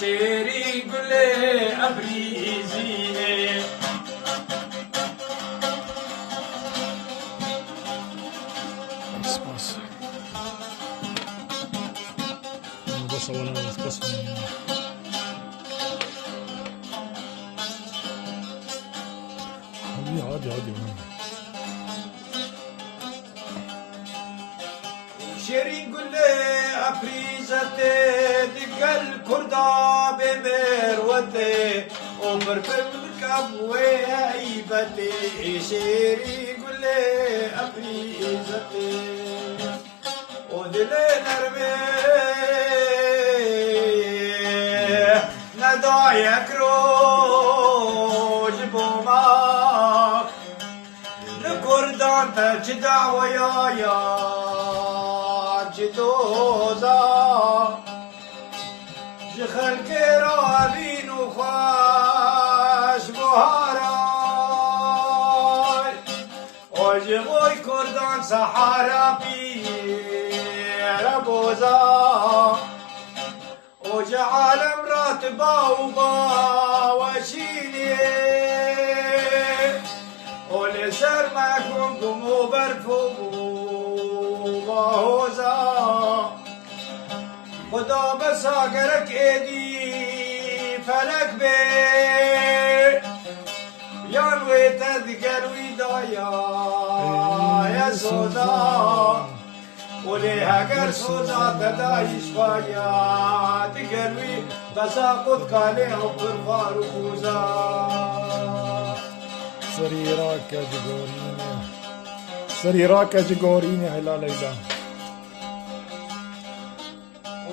شيري قولي أبريزيني Спас. بص وانا بس عادي عادي شيري قولي أبريزتي دق الكردا بمروتي وبرفم الكبوي عيبتي شيري قولي أبريزتي ودلين أرميه ندايك روج بوماك لكردان تجدع ويايا جدوزا جخل كرابين وخاش بهاراي وجبوي كردان سحارا بير بوزا وجعل امرات باوبا وشيني ولسر ما كنتم وبرفو باوزا خدا بساگرک ایدی فلک بی یانوی تدگروی دایا یا سودا ولی هگر سودا تدایش بایا دگروی بساقود کالی و پرفار و خوزا سريراك جگوريني هلا ليلا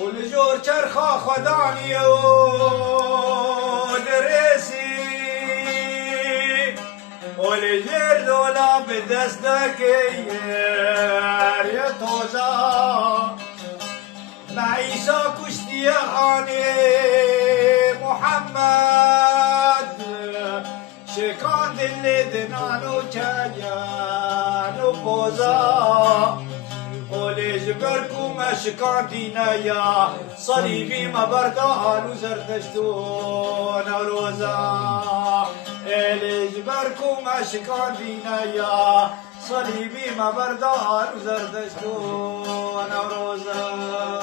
ولجور چرخا خدانی و درسی ولجر دولا بدستکی یا توزا معیسا کشتی آنی محمد شکان دل دنانو چایانو بوزا وليج بركو مشكان دينايا صليبي ما بردا هالو زرتشتون روزا ليج بركو مشكان دينايا صليبي ما بردا هالو زرتشتون روزا